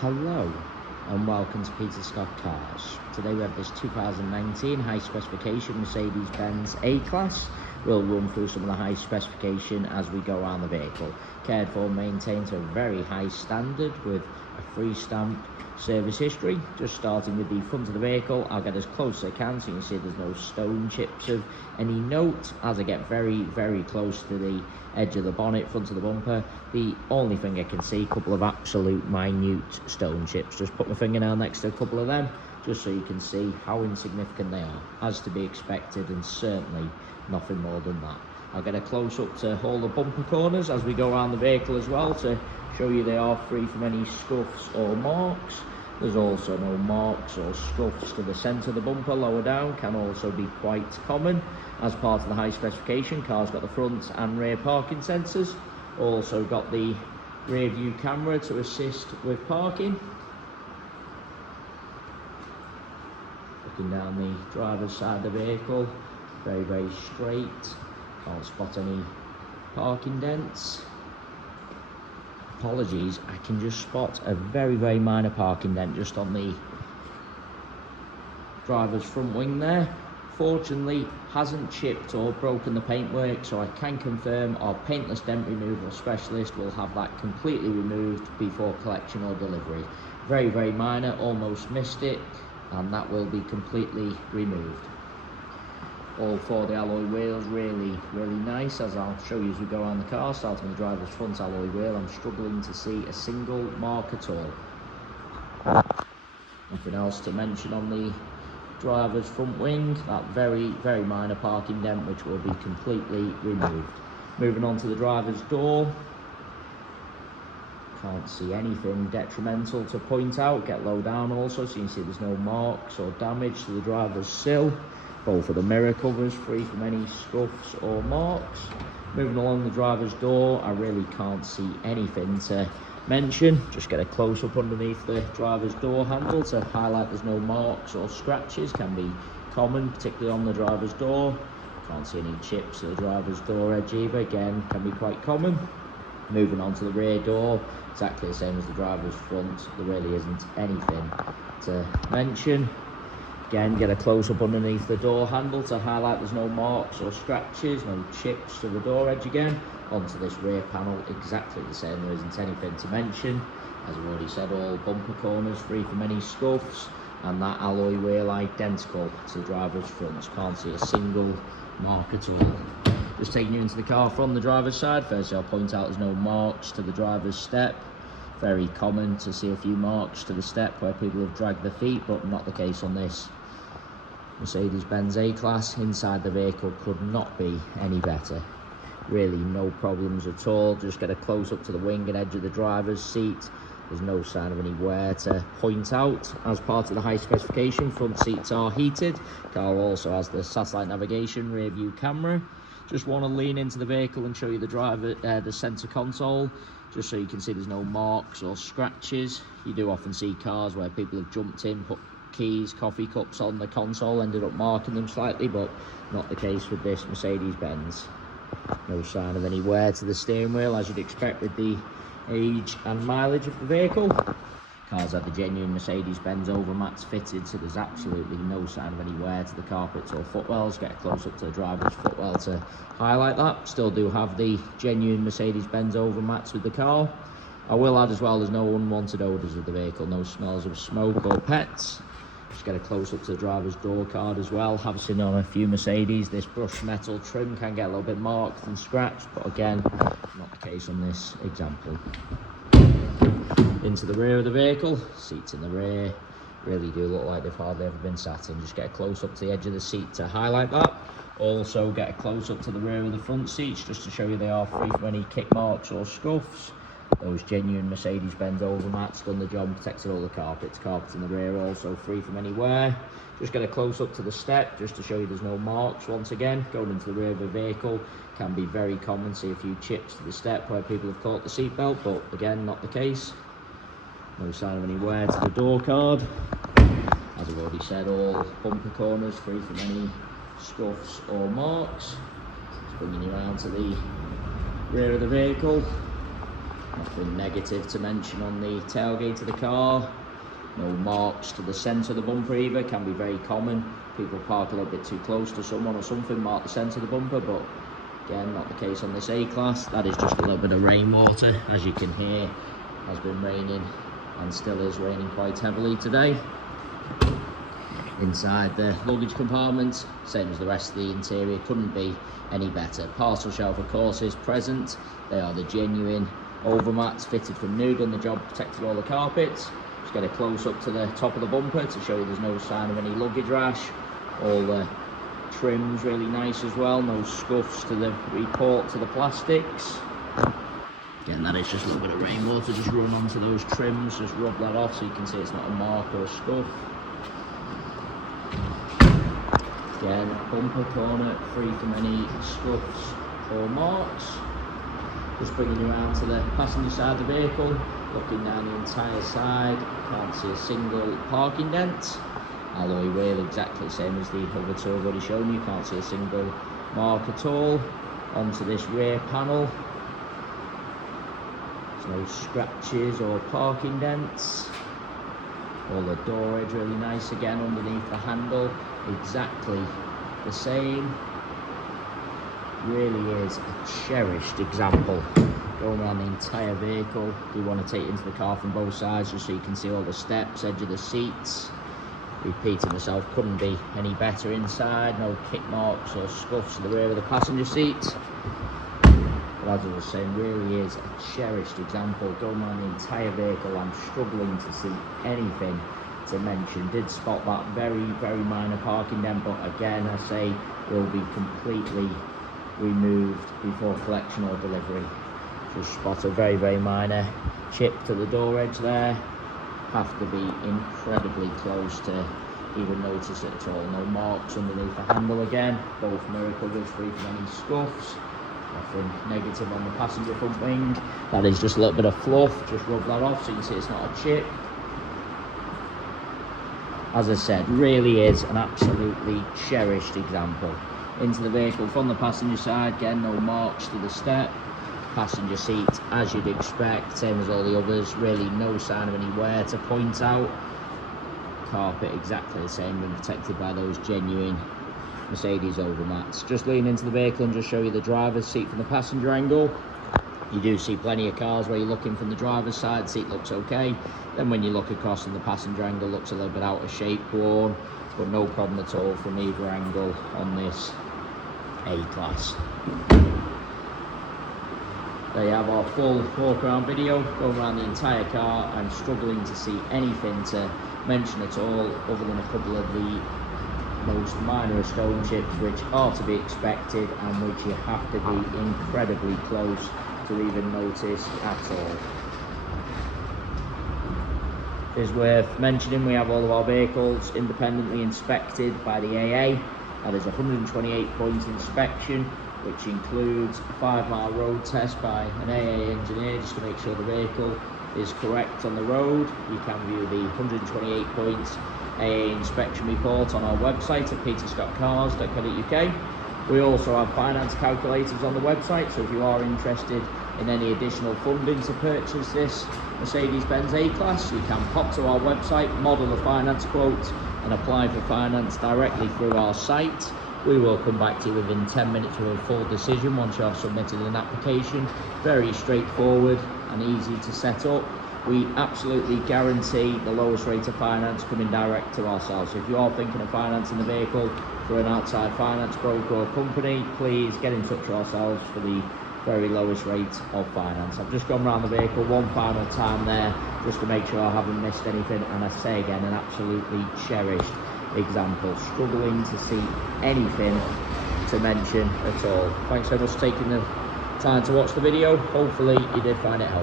Hello and welcome to Peter Scott Cars. Today we have this 2019 high specification Mercedes-Benz A-Class. We'll run through some of the high specification as we go around the vehicle. Cared for and maintained to a very high standard with a free stamp service history. Just starting with the front of the vehicle, I'll get as close as I can so you can see there's no stone chips of any note. As I get very close to the edge of the bonnet, front of the bumper, the only thing I can see, a couple of absolute minute stone chips. Just put my fingernail next to a couple of them just so you can see how insignificant they are, as to be expected, and certainly nothing more than that. I'll get a close-up to all the bumper corners as we go around the vehicle as well to show you they are free from any scuffs or marks. There's also no marks or scuffs to the centre of the bumper. Lower down can also be quite common. As part of the high specification, car's got the front and rear parking sensors. Also got the rear view camera to assist with parking. Looking down the driver's side of the vehicle, very straight. Can't spot any parking dents. Apologies, I can just spot a very minor parking dent just on the driver's front wing there. Fortunately, hasn't chipped or broken the paintwork, so I can confirm our paintless dent removal specialist will have that completely removed before collection or delivery. Very minor, almost missed it, and that will be completely removed. All four of the alloy wheels really nice, as I'll show you as we go around the car. Starting with the driver's front alloy wheel, I'm struggling to see a single mark at all. Nothing else to mention on the driver's front wing. That very minor parking dent which will be completely removed. Moving on to the driver's door, can't see anything detrimental to point out. Get low down also so you can see there's no marks or damage to the driver's sill. Both of the mirror covers free from any scuffs or marks. Moving along the driver's door, I really can't see anything to mention. Just get a close-up underneath the driver's door handle to highlight there's no marks or scratches. Can be common, particularly on the driver's door. Can't see any chips at the driver's door edge either. Again, can be quite common. Moving on to the rear door, exactly the same as the driver's front. There really isn't anything to mention. Again, get a close-up underneath the door handle to highlight there's no marks or scratches, no chips to the door edge again. Onto this rear panel, exactly the same, there isn't anything to mention. As I've already said, all bumper corners free from any scuffs, and that alloy wheel identical to the driver's front. Can't see a single mark at all. Just taking you into the car from the driver's side. Firstly, I'll point out there's no marks to the driver's step. Very common to see a few marks to the step where people have dragged their feet, but not the case on this Mercedes-Benz A-Class. Inside the vehicle could not be any better. Really no problems at all. Just get a close-up to the wing and edge of the driver's seat. There's no sign of any wear to point out. As part of the high specification, front seats are heated. Car also has the satellite navigation, rear view camera. Just want to lean into the vehicle and show you the center console, just so you can see there's no marks or scratches. You do often see cars where people have jumped in, put keys, coffee cups on the console, ended up marking them slightly, but not the case with this Mercedes-Benz. No sign of any wear to the steering wheel, as you'd expect with the age and mileage of the vehicle. Cars have the genuine Mercedes-Benz overmats fitted, so there's absolutely no sign of any wear to the carpets or footwells. Get a close-up to the driver's footwell to highlight that. Still do have the genuine Mercedes-Benz overmats with the car. I will add as well, there's no unwanted odours of the vehicle, no smells of smoke or pets. Just get a close-up to the driver's door card as well. Have seen on a few Mercedes, this brushed metal trim can get a little bit marked and scratched, but again, not the case on this example. Into the rear of the vehicle, seats in the rear really do look like they've hardly ever been sat in. Just get a close-up to the edge of the seat to highlight that. Also get a close-up to the rear of the front seats just to show you they are free from any kick marks or scuffs. Those genuine Mercedes-Benz overmats done the job, protected all the carpets. Carpets in the rear also free from any wear. Just get a close-up to the step just to show you there's no marks. Once again, going into the rear of the vehicle can be very common. See a few chips to the step where people have caught the seatbelt, but again, not the case. No sign of any wear to the door card. As I've already said, all bumper corners free from any scuffs or marks. Just bringing you around to the rear of the vehicle. Nothing negative to mention on the tailgate of the car. No marks to the centre of the bumper either, can be very common. People park a little bit too close to someone or something, mark the centre of the bumper, but again, not the case on this A-Class. That is just a little bit of rainwater, as you can hear. Has been raining and still is raining quite heavily today. Inside the luggage compartment, same as the rest of the interior, couldn't be any better. Parcel shelf of course is present. They are the genuine overmats fitted from new, done the job, protected all the carpets. Just get a close up to the top of the bumper to show you there's no sign of any luggage rash. All the trims really nice as well, no scuffs to the report to the plastics. Again, that is just a little bit of rainwater just run onto those trims, just rub that off so you can see it's not a mark or a scuff. Again, bumper corner free from any scuffs or marks. Just bringing you around to the passenger side of the vehicle, looking down the entire side, can't see a single parking dent. Alloy wheel exactly the same as the other two I've already shown you, can't see a single mark at all. Onto this rear panel, there's no scratches or parking dents. All the door edge really nice again underneath the handle, exactly the same. Really is a cherished example. Going around the entire vehicle, you want to take it into the car from both sides just so you can see all the steps, edge of the seats. Repeating myself, couldn't be any better inside, no kick marks or scuffs to the rear of the passenger seat. But as I was saying, really is a cherished example. Going around the entire vehicle, I'm struggling to see anything to mention. Did spot that very, very minor parking dent, but again, I say, will be completely removed before collection or delivery. Just spot a very, very minor chip to the door edge there. Have to be incredibly close to even notice it at all. No marks underneath the handle again. Both mirror covers free from any scuffs. Nothing negative on the passenger front wing. That is just a little bit of fluff. Just rub that off so you can see it's not a chip. As I said, really is an absolutely cherished example. Into the vehicle from the passenger side, again, no marks to the step. Passenger seat, as you'd expect, same as all the others, really no sign of any wear to point out. Carpet exactly the same, been protected by those genuine Mercedes overmats. Just lean into the vehicle and just show you the driver's seat from the passenger angle. You do see plenty of cars where you're looking from the driver's side, seat looks okay. Then when you look across from the passenger angle, looks a little bit out of shape, worn, but no problem at all from either angle on this A-Class. There you have our full walk around video, going around the entire car. I'm struggling to see anything to mention at all other than a couple of the most minor stone chips which are to be expected and which you have to be incredibly close to even notice at all. It's worth mentioning we have all of our vehicles independently inspected by the AA. That is a 128-point inspection, which includes a 5-mile road test by an AA engineer just to make sure the vehicle is correct on the road. You can view the 128 points AA inspection report on our website at peterscottcars.co.uk. We also have finance calculators on the website, so if you are interested in any additional funding to purchase this Mercedes-Benz A-Class, you can pop to our website, model a finance quote and apply for finance directly through our site. We will come back to you within 10 minutes with a full decision once you have submitted an application. Very straightforward and easy to set up. We absolutely guarantee the lowest rate of finance coming direct to ourselves. So if you are thinking of financing the vehicle through an outside finance broker or company, please get in touch with ourselves for the very lowest rate of finance. I've just gone around the vehicle one final time there just to make sure I haven't missed anything, and I say again, an absolutely cherished example. Struggling to see anything to mention at all. Thanks so much for taking the time to watch the video. Hopefully you did find it helpful.